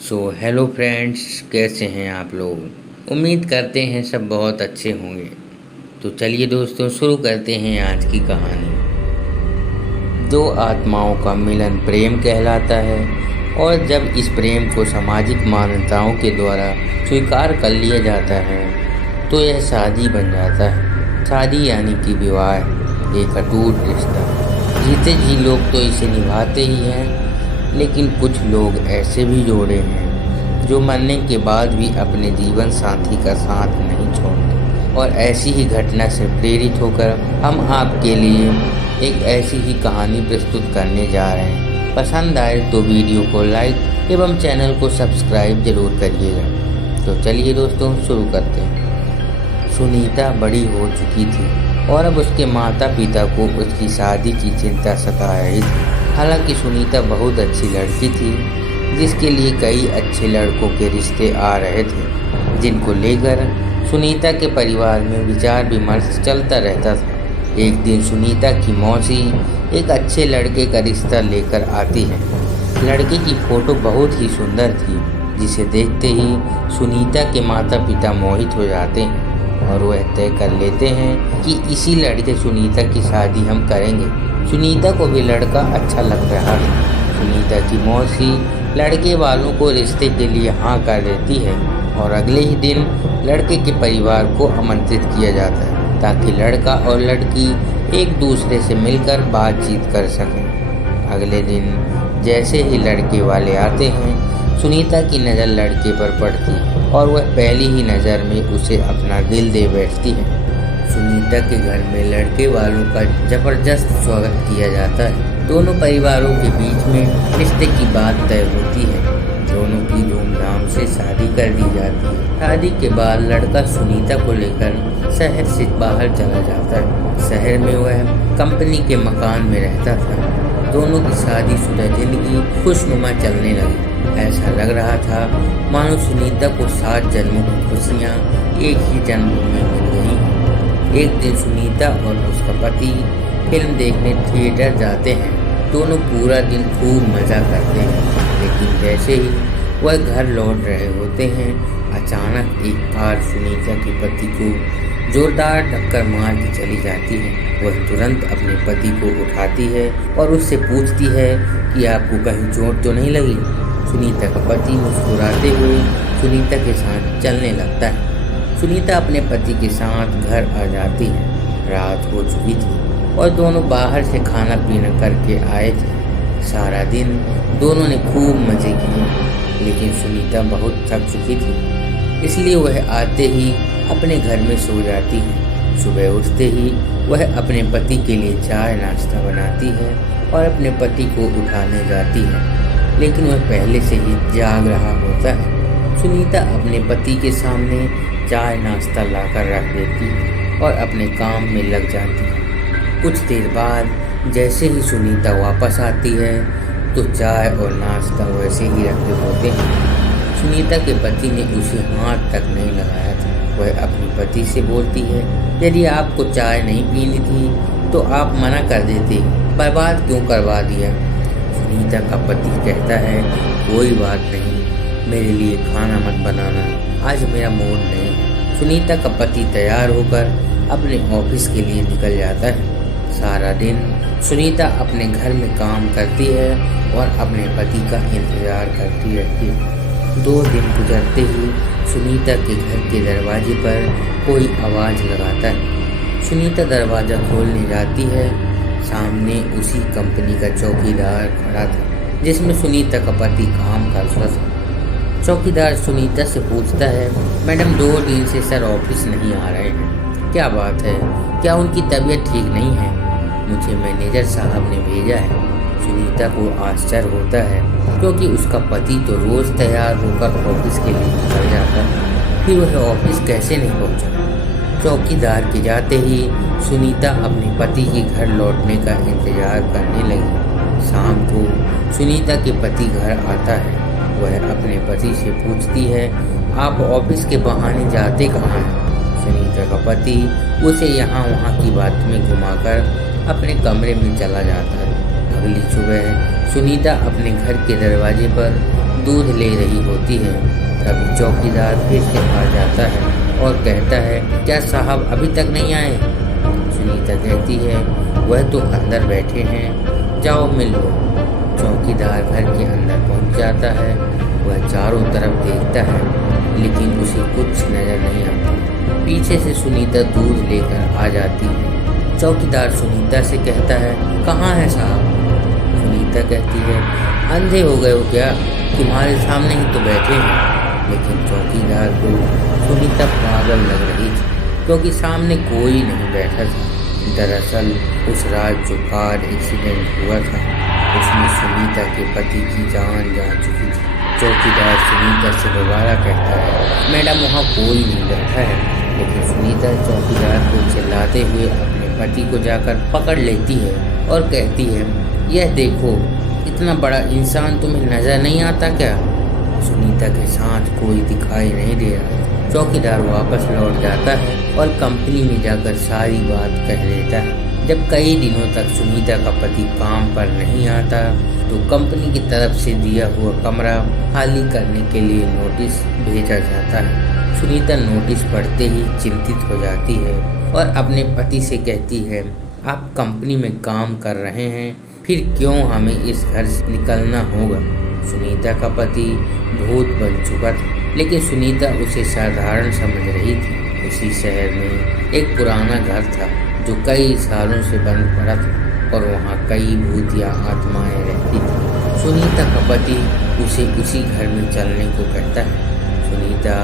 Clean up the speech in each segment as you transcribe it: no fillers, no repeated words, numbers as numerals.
Hello friends, कैसे हैं आप लोग। उम्मीद करते हैं सब बहुत अच्छे होंगे। तो चलिए दोस्तों, शुरू करते हैं आज की कहानी। दो आत्माओं का मिलन प्रेम कहलाता है, और जब इस प्रेम को सामाजिक मान्यताओं के द्वारा स्वीकार कर लिया जाता है तो यह शादी बन जाता है। शादी यानी कि विवाह, एक अटूट रिश्ता। जीते जी लोग तो इसे निभाते ही हैं, लेकिन कुछ लोग ऐसे भी जोड़े हैं जो मरने के बाद भी अपने जीवन साथी का साथ नहीं छोड़ते। और ऐसी ही घटना से प्रेरित होकर हम आपके लिए एक ऐसी ही कहानी प्रस्तुत करने जा रहे हैं। पसंद आए तो वीडियो को लाइक एवं चैनल को सब्सक्राइब जरूर करिएगा। तो चलिए दोस्तों, शुरू करते हैं। सुनीता बड़ी हो चुकी थी और अब उसके माता पिता को उसकी शादी की चिंता सता रही थी। हालांकि सुनीता बहुत अच्छी लड़की थी, जिसके लिए कई अच्छे लड़कों के रिश्ते आ रहे थे, जिनको लेकर सुनीता के परिवार में विचार विमर्श चलता रहता था। एक दिन सुनीता की मौसी एक अच्छे लड़के का रिश्ता लेकर आती है। लड़के की फोटो बहुत ही सुंदर थी, जिसे देखते ही सुनीता के माता पिता मोहित हो जाते हैं और वह तय कर लेते हैं कि इसी लड़के सुनीता की शादी हम करेंगे। सुनीता को भी लड़का अच्छा लग रहा था। सुनीता की मौसी लड़के वालों को रिश्ते के लिए हाँ कर देती है और अगले ही दिन लड़के के परिवार को आमंत्रित किया जाता है, ताकि लड़का और लड़की एक दूसरे से मिलकर बातचीत कर सकें। अगले दिन जैसे ही लड़के वाले आते हैं, सुनीता की नज़र लड़के पर पड़ती है और वह पहली ही नज़र में उसे अपना दिल दे बैठती है। सुनीता के घर में लड़के वालों का जबरदस्त स्वागत किया जाता है। दोनों परिवारों के बीच में रिश्ते की बात तय होती है। दोनों की धूमधाम से शादी कर दी जाती है। शादी के बाद लड़का सुनीता को लेकर शहर से बाहर चला जाता है। शहर में वह कंपनी के मकान में रहता था। दोनों की शादीशुदा जिंदगी खुशनुमा चलने लगी। ऐसा लग रहा था मानो सुनीता को 7 जन्मों की खुशियाँ एक ही जन्म में मिल गई। एक दिन सुनीता और उसका पति फिल्म देखने थिएटर जाते हैं। दोनों पूरा दिन खूब मज़ा करते हैं, लेकिन जैसे ही वह घर लौट रहे होते हैं, अचानक एक कार सुनीता के पति को जोरदार टक्कर मार के चली जाती है। वह तुरंत अपने पति को उठाती है और उससे पूछती है कि आपको कहीं चोट तो नहीं लगी। सुनीता का पति मुस्कुराते हुए सुनीता के साथ चलने लगता है। सुनीता अपने पति के साथ घर आ जाती है। रात हो चुकी थी और दोनों बाहर से खाना पीना करके आए थे। सारा दिन दोनों ने खूब मज़े किए, लेकिन सुनीता बहुत थक चुकी थी, इसलिए वह आते ही अपने घर में सो जाती है। सुबह उठते ही वह अपने पति के लिए चाय नाश्ता बनाती है और अपने पति को उठाने जाती है, लेकिन वह पहले से ही जाग रहा होता है। सुनीता अपने पति के सामने चाय नाश्ता लाकर रख देती है और अपने काम में लग जाती है। कुछ देर बाद जैसे ही सुनीता वापस आती है तो चाय और नाश्ता वैसे ही रखे होते हैं। सुनीता के पति ने उसे हाथ तक नहीं लगाया था। वह अपने पति से बोलती है, यदि आपको चाय नहीं पीनी थी तो आप मना कर देते, बर्बाद क्यों करवा दिया। सुनीता का पति कहता है, कोई बात नहीं, मेरे लिए खाना मत बनाना, आज मेरा मूड नहीं है। सुनीता का पति तैयार होकर अपने ऑफिस के लिए निकल जाता है। सारा दिन सुनीता अपने घर में काम करती है और अपने पति का इंतज़ार करती रहती है। 2 दिन गुजरते ही सुनीता के घर के दरवाजे पर कोई आवाज़ लगाता है। सुनीता दरवाज़ा खोलने जाती है। सामने उसी कंपनी का चौकीदार खड़ा था, जिसमें सुनीता का पति काम करता था। चौकीदार सुनीता से पूछता है, मैडम 2 दिन से सर ऑफिस नहीं आ रहे हैं, क्या बात है, क्या उनकी तबीयत ठीक नहीं है। मुझे मैनेजर साहब ने भेजा है। सुनीता को आश्चर्य होता है, क्योंकि उसका पति तो रोज़ तैयार होकर ऑफिस के लिए निकल जाता है, फिर वह ऑफिस कैसे नहीं पहुंचा। चौकीदार के जाते ही सुनीता अपने पति के घर लौटने का इंतज़ार करने लगी। शाम को सुनीता के पति घर आता है। वह अपने पति से पूछती है, आप ऑफिस के बहाने जाते कहाँ हैं। सुनीता का पति उसे यहाँ वहाँ की बात में घुमाकर अपने कमरे में चला जाता है। अगली सुबह सुनीता अपने घर के दरवाजे पर दूध ले रही होती है। तभी चौकीदार फिर से आ जाता है और कहता है, क्या साहब अभी तक नहीं आए? सुनीता कहती है, वह तो अंदर बैठे हैं, जाओ मिल लो। चौकीदार घर के अंदर पहुंच जाता है। वह चारों तरफ देखता है लेकिन उसे कुछ नजर नहीं आता। पीछे से सुनीता दूध लेकर आ जाती है। चौकीदार सुनीता से कहता है, कहाँ है साहब? सुनीता कहती है, अंधे हो गए हो क्या? तुम्हारे सामने ही तो बैठे हैं। लेकिन चौकीदार को सुनीता पागल लग रही थी क्योंकि सामने कोई नहीं बैठा था। दरअसल उस रात जो कार एक्सीडेंट हुआ था उसमें सुनीता के पति की जान जा चुकी थी। चौकीदार सुनीता से दोबारा कहता है, मैडम वहाँ कोई नहीं बैठा है। लेकिन सुनीता चौकीदार को चिल्लाते हुए अपने पति को जाकर पकड़ लेती है और कहती है, यह देखो, इतना बड़ा इंसान तुम्हें नजर नहीं आता क्या? सुनीता के साथ कोई दिखाई नहीं दे रहा। चौकीदार वापस लौट जाता है और कंपनी में जाकर सारी बात कह देता है। जब कई दिनों तक सुनीता का पति काम पर नहीं आता तो कंपनी की तरफ से दिया हुआ कमरा खाली करने के लिए नोटिस भेजा जाता है। सुनीता नोटिस पढ़ते ही चिंतित हो जाती है और अपने पति से कहती है, आप कंपनी में काम कर रहे हैं, फिर क्यों हमें इस घर से निकलना होगा? सुनीता का पति भूत बन चुका था लेकिन सुनीता उसे साधारण समझ रही थी। उसी शहर में एक पुराना घर था जो कई सालों से बंद पड़ा था और वहाँ कई भूत या आत्माएं रहती थी। सुनीता का पति उसे उसी घर में चलने को कहता है। सुनीता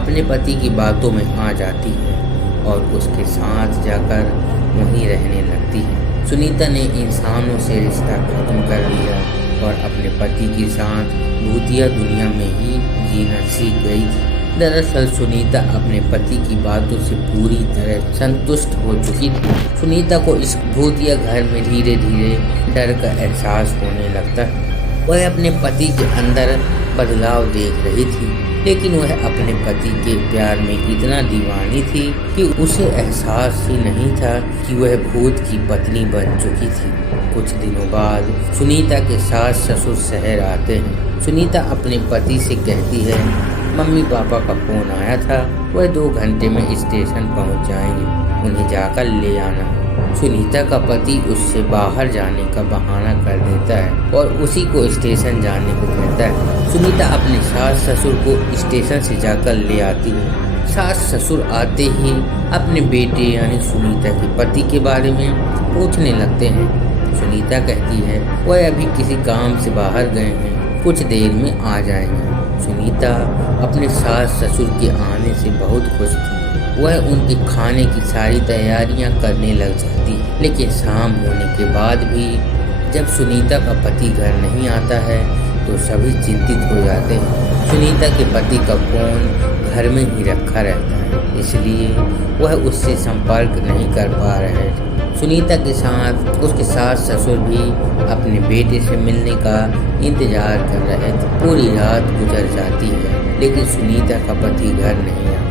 अपने पति की बातों में आ जाती है और उसके साथ जाकर वहीं रहने लगती है। सुनीता ने इंसानों से रिश्ता खत्म कर दिया और अपने पति के साथ भूतिया दुनिया में ही जीना सीख गई थी। दरअसल सुनीता अपने पति की बातों से पूरी तरह संतुष्ट हो चुकी थी। सुनीता को इस भूतिया घर में धीरे धीरे डर का एहसास होने लगता है। वह अपने पति के अंदर बदलाव देख रही थी लेकिन वह अपने पति के प्यार में इतना दीवानी थी कि उसे एहसास ही नहीं था कि वह भूत की पत्नी बन चुकी थी। कुछ दिनों बाद सुनीता के सास ससुर शहर आते हैं। सुनीता अपने पति से कहती है, मम्मी पापा का फोन आया था, वह 2 घंटे में स्टेशन पहुंच जाएंगे, उन्हें जाकर ले आना। सुनीता का पति उससे बाहर जाने का बहाना कर देता है और उसी को स्टेशन जाने को कहता है। सुनीता अपने सास ससुर को स्टेशन से जाकर ले आती है। सास ससुर आते ही अपने बेटे यानी सुनीता के पति के बारे में पूछने लगते हैं। सुनीता कहती है, वह अभी किसी काम से बाहर गए हैं, कुछ देर में आ जाएंगे। सुनीता अपने सास ससुर के आने से बहुत खुश थी। वह उनके खाने की सारी तैयारियां करने लग जाती है। लेकिन शाम होने के बाद भी जब सुनीता का पति घर नहीं आता है तो सभी चिंतित हो जाते हैं। सुनीता के पति का फोन घर में ही रखा रहता है इसलिए वह उससे संपर्क नहीं कर पा रहे थे। सुनीता के साथ उसके सास ससुर भी अपने बेटे से मिलने का इंतजार कर रहे थे। पूरी रात गुजर जाती है लेकिन सुनीता का पति घर नहीं आता।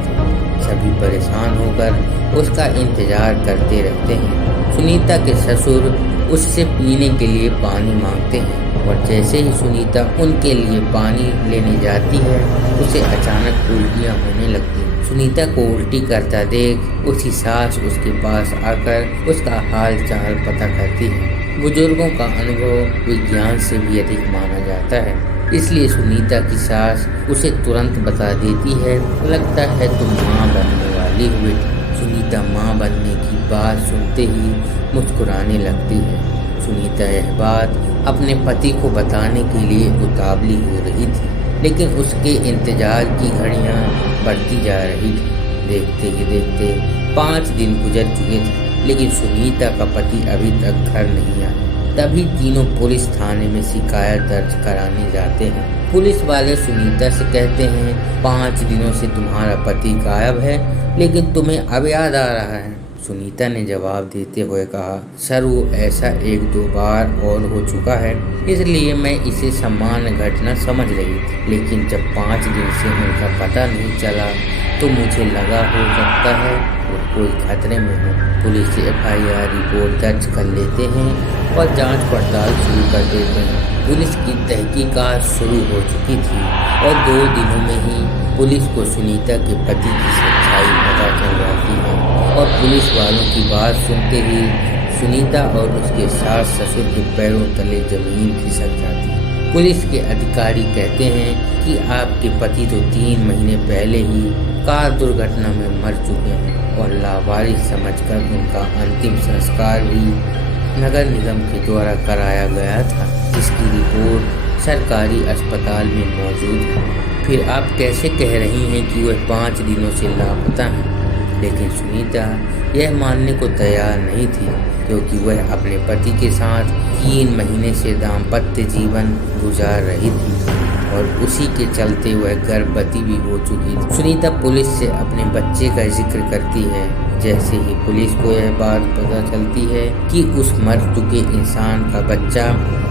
सभी परेशान होकर उसका इंतजार करते रहते हैं। सुनीता के ससुर उससे पीने के लिए पानी मांगते हैं और जैसे ही सुनीता उनके लिए पानी लेने जाती है उसे अचानक उल्टियाँ होने लगती हैं। सुनीता को उल्टी करता देख उसकी सास उसके पास आकर उसका हाल चाल पता करती है। बुजुर्गों का अनुभव विज्ञान से भी अधिक माना जाता है इसलिए सुनीता की सास उसे तुरंत बता देती है, लगता है तुम माँ बनने वाली हो बेटी। सुनीता माँ बनने की बात सुनते ही मुस्कुराने लगती है। सुनीता यह बात अपने पति को बताने के लिए उतावली हो रही थी लेकिन उसके इंतजार की घड़ियाँ बढ़ती जा रही थी। देखते ही देखते 5 दिन गुजर चुके थे लेकिन सुनीता का पति अभी तक घर नहीं आया। तभी तीनों पुलिस थाने में शिकायत दर्ज कराने जाते हैं। पुलिस वाले सुनीता से कहते हैं, 5 दिनों से तुम्हारा पति गायब है लेकिन तुम्हें अब याद आ रहा है। सुनीता ने जवाब देते हुए कहा, सर वो ऐसा 1-2 बार और हो चुका है इसलिए मैं इसे सामान्य घटना समझ रही थी लेकिन जब 5 दिन से उनका पता नहीं चला तो मुझे लगा हो सकता है वो कोई खतरे में हो। पुलिस FIR रिपोर्ट दर्ज कर लेते हैं और जांच पड़ताल शुरू कर देते हैं। पुलिस की तहकीकात शुरू हो चुकी थी और 2 दिनों में ही पुलिस को सुनीता के पति की सच्चाई पता चल जाती है और पुलिस वालों की बात सुनते ही सुनीता और उसके सास ससुर के पैरों तले जमीन खिसक जाती है। पुलिस के अधिकारी कहते हैं कि आपके पति तो 3 महीने पहले ही कार दुर्घटना में मर चुके हैं और लावारिस समझकर उनका अंतिम संस्कार भी नगर निगम के द्वारा कराया गया था, जिसकी रिपोर्ट सरकारी अस्पताल में मौजूद है। फिर आप कैसे कह रही हैं कि वह 5 दिनों से लापता हैं? लेकिन सुनीता यह मानने को तैयार नहीं थी, क्योंकि वह अपने पति के साथ 3 महीने से दाम्पत्य जीवन गुजार रही थी और उसी के चलते वह गर्भवती भी हो चुकी थी। सुनीता पुलिस से अपने बच्चे का जिक्र करती है। जैसे ही पुलिस को यह बात पता चलती है कि उस मर चुके इंसान का बच्चा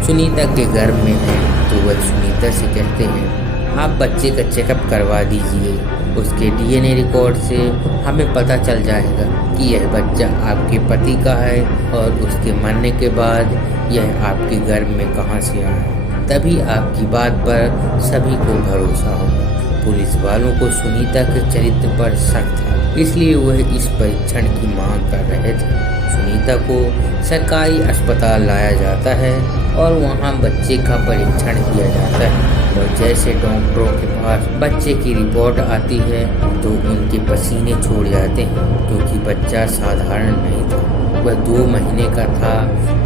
सुनीता के गर्भ में है, तो वह सुनीता से कहते हैं, आप बच्चे का चेकअप करवा दीजिए। उसके DNA रिकॉर्ड से हमें पता चल जाएगा कि यह बच्चा आपके पति का है और उसके मरने के बाद यह आपके गर्भ में कहां से आया। तभी आपकी बात पर सभी को भरोसा होगा। पुलिस वालों को सुनीता के चरित्र पर शक था, इसलिए वह इस परीक्षण की मांग कर रहे थे। सुनीता को सरकारी अस्पताल लाया जाता है और वहां बच्चे का परीक्षण किया जाता है और जैसे डॉक्टरों के पास बच्चे की रिपोर्ट आती है तो उनके पसीने छोड़ जाते हैं, क्योंकि बच्चा साधारण नहीं था। वह 2 महीने का था,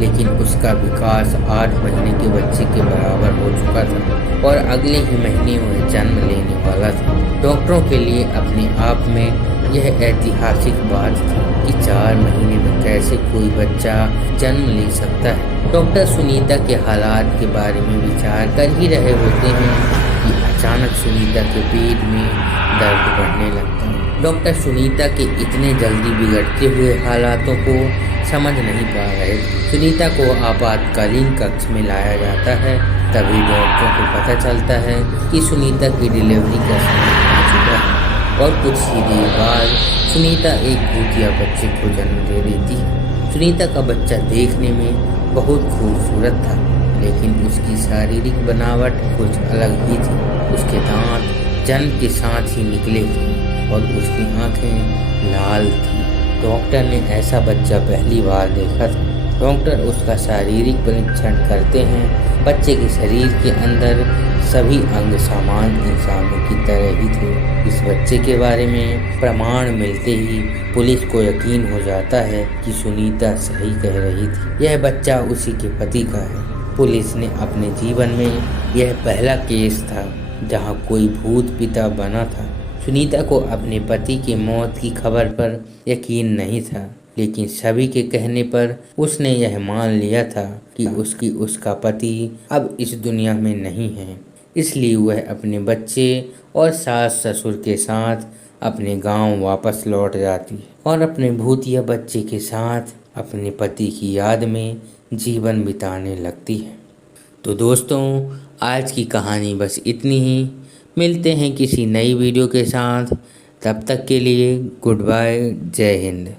लेकिन उसका विकास 8 महीने के बच्चे के बराबर हो चुका था और अगले ही महीने वह जन्म लेने वाला था। डॉक्टरों के लिए अपने आप में यह ऐतिहासिक बात थी कि 4 महीने में कैसे कोई बच्चा जन्म ले सकता है। डॉक्टर सुनीता के हालात के बारे में विचार कर ही रहे होते हैं कि अचानक सुनीता के पेट में दर्द बढ़ने लगता है। डॉक्टर सुनीता के इतने जल्दी बिगड़ते हुए हालातों को समझ नहीं पा रहे थे। सुनीता को आपातकालीन कक्ष में लाया जाता है। तभी डॉक्टरों को पता चलता है कि सुनीता की डिलीवरी का समय आ चुका है और कुछ ही देर बाद सुनीता एक भूतिया बच्चे को जन्म दे देती है। सुनीता का बच्चा देखने में बहुत खूबसूरत था, लेकिन उसकी शारीरिक बनावट कुछ अलग ही थी। उसके दांत जन्म के साथ ही निकले थे और उसकी आंखें लाल थी। डॉक्टर ने ऐसा बच्चा पहली बार देखा था। डॉक्टर उसका शारीरिक परीक्षण करते हैं। बच्चे के शरीर के अंदर सभी अंग सामान्य इंसानों की तरह ही थे। इस बच्चे के बारे में प्रमाण मिलते ही पुलिस को यकीन हो जाता है कि सुनीता सही कह रही थी, यह बच्चा उसी के पति का है। पुलिस ने अपने जीवन में यह पहला केस था जहां कोई भूत पिता बना था। सुनीता को अपने पति की मौत की खबर पर यकीन नहीं था, लेकिन सभी के कहने पर उसने यह मान लिया था कि उसका पति अब इस दुनिया में नहीं है। इसलिए वह अपने बच्चे और सास ससुर के साथ अपने गांव वापस लौट जाती है और अपने भूतिया बच्चे के साथ अपने पति की याद में जीवन बिताने लगती है। तो दोस्तों, आज की कहानी बस इतनी ही। मिलते हैं किसी नई वीडियो के साथ। तब तक के लिए गुड बाय। जय हिंद।